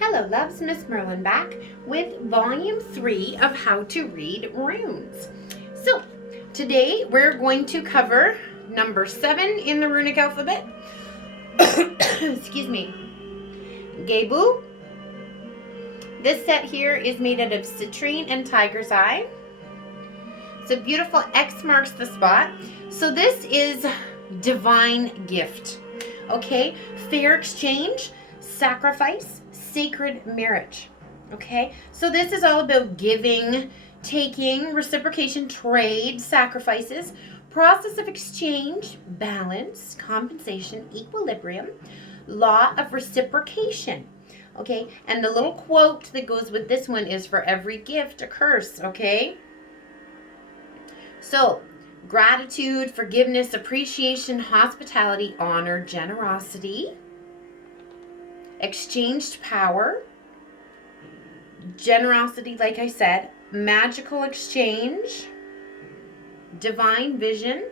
Hello loves, MsMerlin back with volume 3 of How to Read Runes. So today we're going to cover number 7 in the runic alphabet. Excuse me. Gebo. This set here is made out of citrine and tiger's eye. It's a beautiful X marks the spot. So this is divine gift. Okay, fair exchange, sacrifice, sacred marriage. Okay, so this is all about giving, taking, reciprocation, trade, sacrifices, process of exchange, balance, compensation, equilibrium, law of reciprocation. Okay, and the little quote that goes with this one is, for every gift a curse. Okay, so gratitude, forgiveness, appreciation, hospitality, honor, generosity, exchanged power, generosity, like I said, magical exchange, divine vision,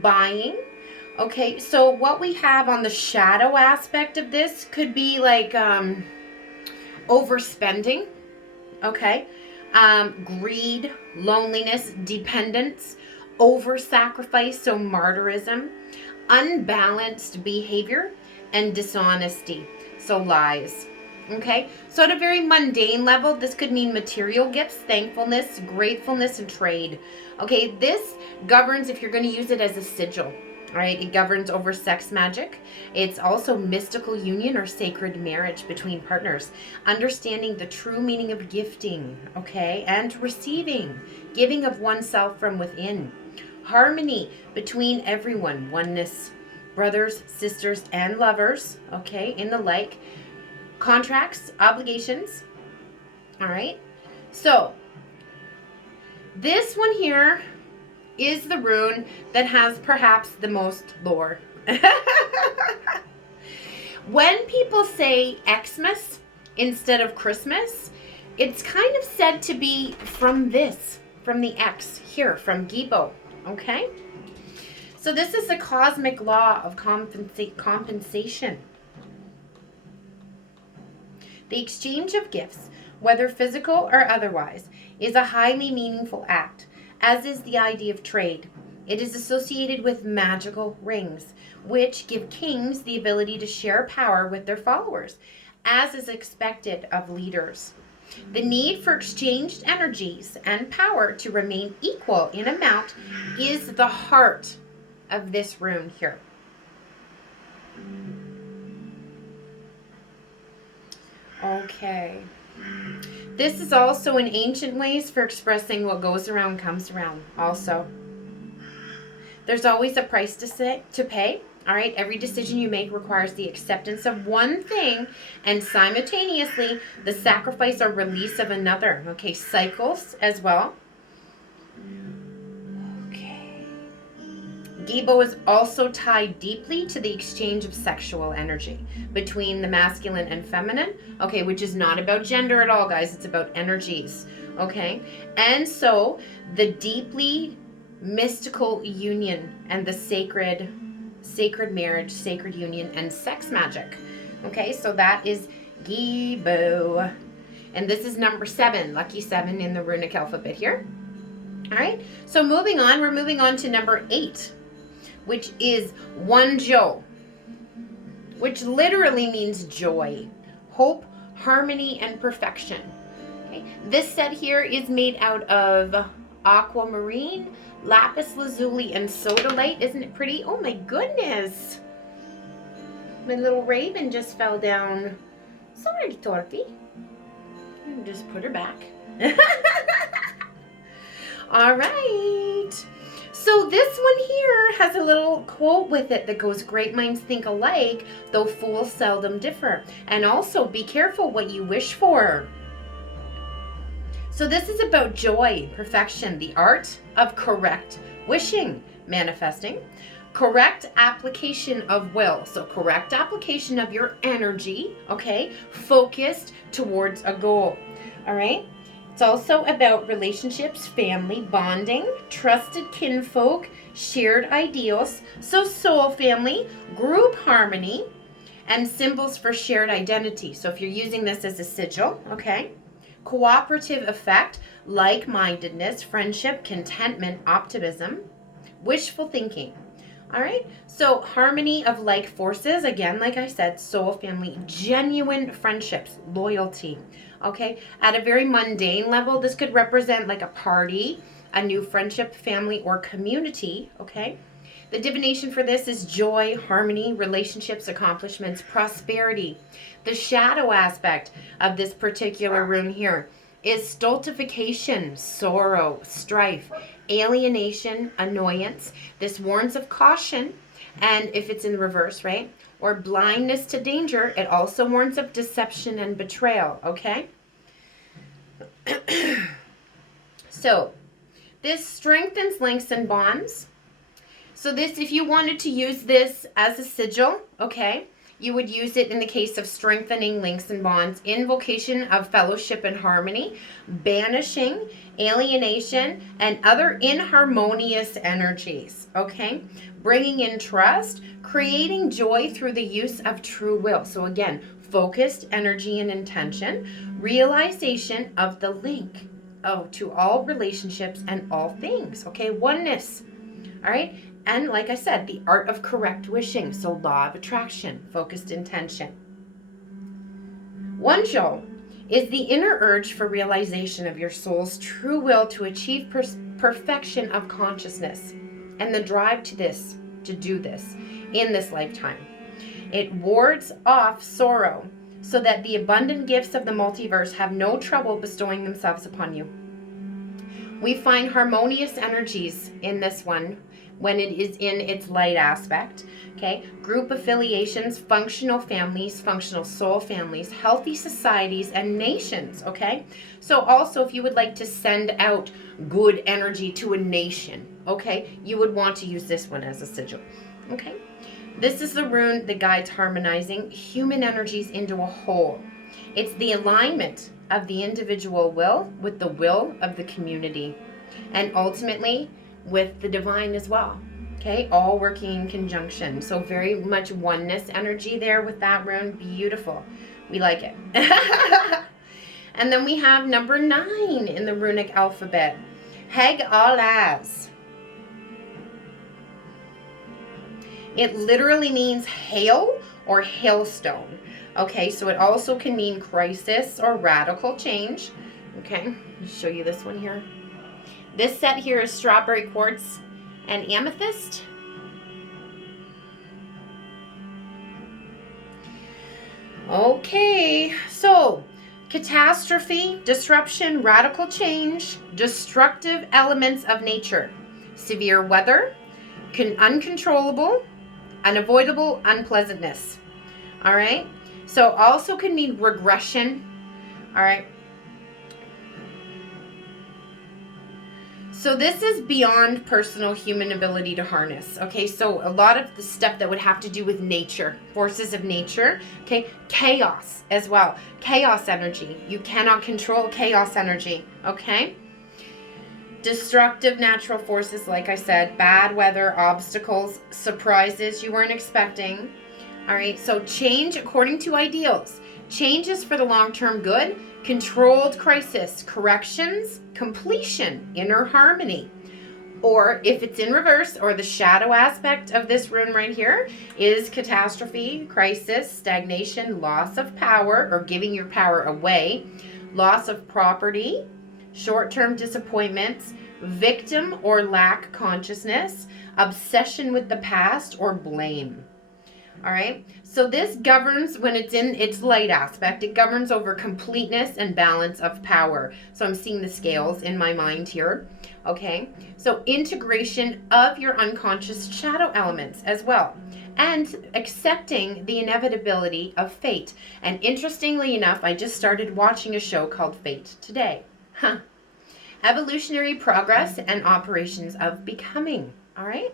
buying. Okay, so what we have on the shadow aspect of this could be like overspending, okay, greed, loneliness, dependence, over-sacrifice, so martyrism, unbalanced behavior, and dishonesty, so lies. Okay, so at a very mundane level, this could mean material gifts, thankfulness, gratefulness, and trade. Okay, this governs if you're going to use it as a sigil. All right, it governs over sex magic. It's also mystical union or sacred marriage between partners. Understanding the true meaning of gifting, okay, and receiving, giving of oneself from within. Harmony between everyone, oneness, brothers, sisters, and lovers, okay, in the like. Contracts, obligations, all right. So this one here is the rune that has perhaps the most lore. When people say Xmas instead of Christmas, it's kind of said to be from this, from the X here, from Gebo, okay? So this is the cosmic law of compensation. The exchange of gifts, whether physical or otherwise, is a highly meaningful act, as is the idea of trade. It is associated with magical rings, which give kings the ability to share power with their followers, as is expected of leaders. The need for exchanged energies and power to remain equal in amount is the heart of this rune here. Okay. This is also in ancient ways for expressing what goes around comes around also. There's always a price to pay. All right, every decision you make requires the acceptance of one thing and simultaneously the sacrifice or release of another. Okay, cycles as well. Okay. Gebo is also tied deeply to the exchange of sexual energy between the masculine and feminine, okay, which is not about gender at all, guys. It's about energies, okay? And so the deeply mystical union and the sacred marriage, sacred union, and sex magic. Okay, so that is Gebo. And this is number 7, lucky 7 in the runic alphabet here. All right, so moving on, we're moving on to number 8, which is Wunjo, which literally means joy, hope, harmony, and perfection. Okay, this set here is made out of aquamarine, lapis lazuli, and sodalite. Isn't it pretty? Oh my goodness. My little raven just fell down. Sorry, Torty. Just put her back. All right. So this one here has a little quote with it that goes, great minds think alike, though fools seldom differ. And also, be careful what you wish for. So this is about joy, perfection, the art of correct wishing, manifesting, correct application of will. So correct application of your energy, okay, focused towards a goal, all right? It's also about relationships, family, bonding, trusted kinfolk, shared ideals, so soul family, group harmony, and symbols for shared identity. So if you're using this as a sigil, okay, cooperative effect, like-mindedness, friendship, contentment, optimism, wishful thinking. All right, so harmony of like forces, again, like I said, soul family, genuine friendships, loyalty. Okay, at a very mundane level, this could represent like a party, a new friendship, family, or community. Okay, the divination for this is joy, harmony, relationships, accomplishments, prosperity. The shadow aspect of this particular rune here is stultification, sorrow, strife, alienation, annoyance. This warns of caution, and if it's in reverse, right? Or blindness to danger, it also warns of deception and betrayal, okay? So, this strengthens links and bonds. So this, if you wanted to use this as a sigil, okay, you would use it in the case of strengthening links and bonds, invocation of fellowship and harmony, banishing alienation and other inharmonious energies, okay? Bringing in trust, creating joy through the use of true will. So again, focused energy and intention, realization of the link, to all relationships and all things, okay? Oneness, all right? And like I said, the art of correct wishing. So law of attraction, focused intention. Wunjo is the inner urge for realization of your soul's true will to achieve perfection of consciousness and the drive to do this in this lifetime. It wards off sorrow so that the abundant gifts of the multiverse have no trouble bestowing themselves upon you. We find harmonious energies in this one when it is in its light aspect, okay? Group affiliations, functional families, functional soul families, healthy societies, and nations, okay? So also, if you would like to send out good energy to a nation, okay, you would want to use this one as a sigil, okay? This is the rune that guides harmonizing human energies into a whole. It's the alignment of the individual will with the will of the community, and ultimately with the divine as well, okay? All working in conjunction. So very much oneness energy there with that rune. Beautiful. We like it. And then we have number 9 in the runic alphabet, Hagalaz. It literally means hail or hailstone. Okay, so it also can mean crisis or radical change. Okay, I'll show you this one here. This set here is strawberry quartz and amethyst. Okay, so catastrophe, disruption, radical change, destructive elements of nature, severe weather, uncontrollable, unavoidable unpleasantness. All right, so also can mean regression. All right. So this is beyond personal human ability to harness, okay? So a lot of the stuff that would have to do with nature, forces of nature, okay? Chaos as well, chaos energy. You cannot control chaos energy, okay? Destructive natural forces, like I said, bad weather, obstacles, surprises you weren't expecting, all right? So change according to ideals. Changes for the long-term good, controlled crisis, corrections, completion, inner harmony. Or if it's in reverse, or the shadow aspect of this rune right here is catastrophe, crisis, stagnation, loss of power, or giving your power away, loss of property, short-term disappointments, victim or lack consciousness, obsession with the past, or blame. All right, so this governs when it's in its light aspect. It governs over completeness and balance of power. So I'm seeing the scales in my mind here. Okay, so integration of your unconscious shadow elements as well, and accepting the inevitability of fate. And interestingly enough, I just started watching a show called Fate today. Evolutionary progress and operations of becoming. All right.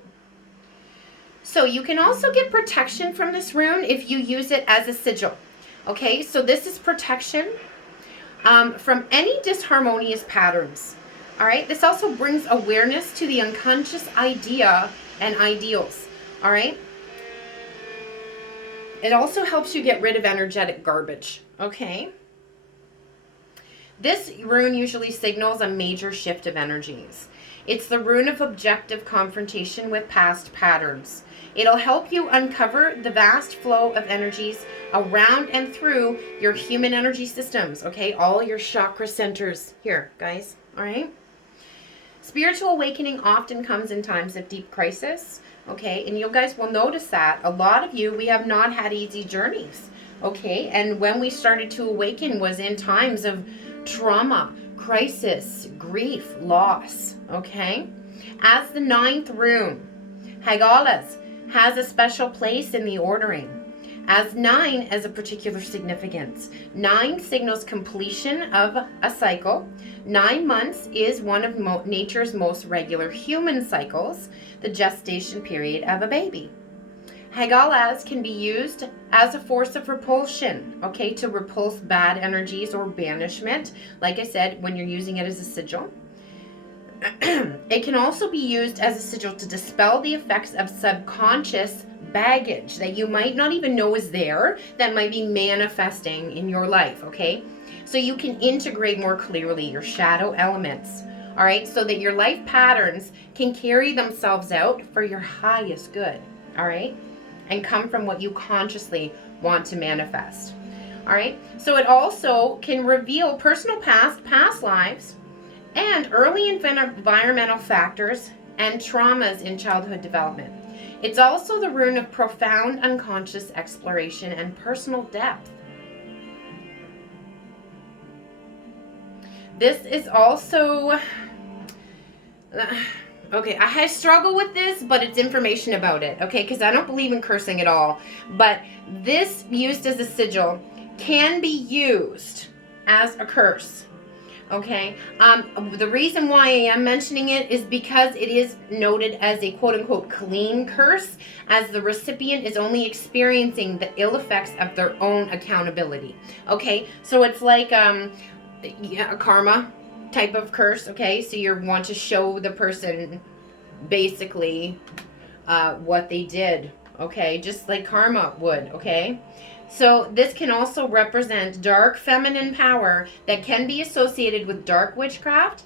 So you can also get protection from this rune if you use it as a sigil. Okay, so this is protection from any disharmonious patterns. All right, this also brings awareness to the unconscious idea and ideals. All right, It also helps you get rid of energetic garbage, okay? This rune usually signals a major shift of energies. It's the rune of objective confrontation with past patterns. It'll help you uncover the vast flow of energies around and through your human energy systems, okay? All your chakra centers here, guys, all right? Spiritual awakening often comes in times of deep crisis, okay? And you guys will notice that a lot of you, we have not had easy journeys, okay? And when we started to awaken was in times of trauma, crisis, grief, loss, okay? As the 9th rune, Hagalaz has a special place in the ordering, as 9 has a particular significance. 9 signals completion of a cycle. 9 months is one of nature's most regular human cycles, the gestation period of a baby. Hagalaz can be used as a force of repulsion, okay, to repulse bad energies or banishment, like I said, when you're using it as a sigil. It can also be used as a sigil to dispel the effects of subconscious baggage that you might not even know is there, that might be manifesting in your life, okay? So you can integrate more clearly your shadow elements, all right, so that your life patterns can carry themselves out for your highest good, all right, and come from what you consciously want to manifest, all right? So it also can reveal personal past lives, and early environmental factors and traumas in childhood development. It's also the rune of profound unconscious exploration and personal depth. This is also, okay, I struggle with this, but it's information about it, okay, because I don't believe in cursing at all. But this, used as a sigil, can be used as a curse. Okay, the reason why I am mentioning it is because it is noted as a quote-unquote clean curse, as the recipient is only experiencing the ill effects of their own accountability. Okay, so it's like a karma type of curse, okay? So you want to show the person basically what they did, okay? Just like karma would, okay? So this can also represent dark feminine power that can be associated with dark witchcraft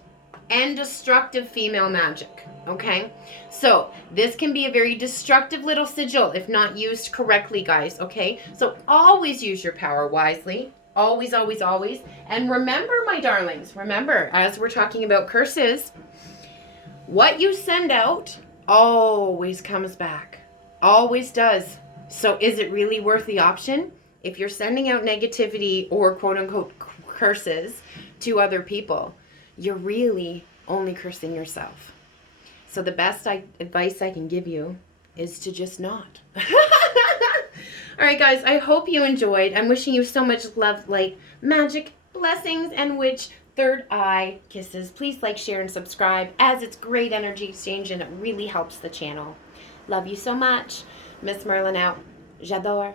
and destructive female magic, okay? So this can be a very destructive little sigil if not used correctly, guys, okay? So always use your power wisely. Always, always, always. And remember, my darlings, remember, as we're talking about curses, what you send out always comes back. Always does. So is it really worth the option? If you're sending out negativity or quote-unquote curses to other people, you're really only cursing yourself. So the best advice I can give you is to just not. All right, guys, I hope you enjoyed. I'm wishing you so much love, light, magic, blessings, and witch third eye kisses. Please like, share, and subscribe, as it's great energy exchange and it really helps the channel. Love you so much. MsMerlin out. J'adore.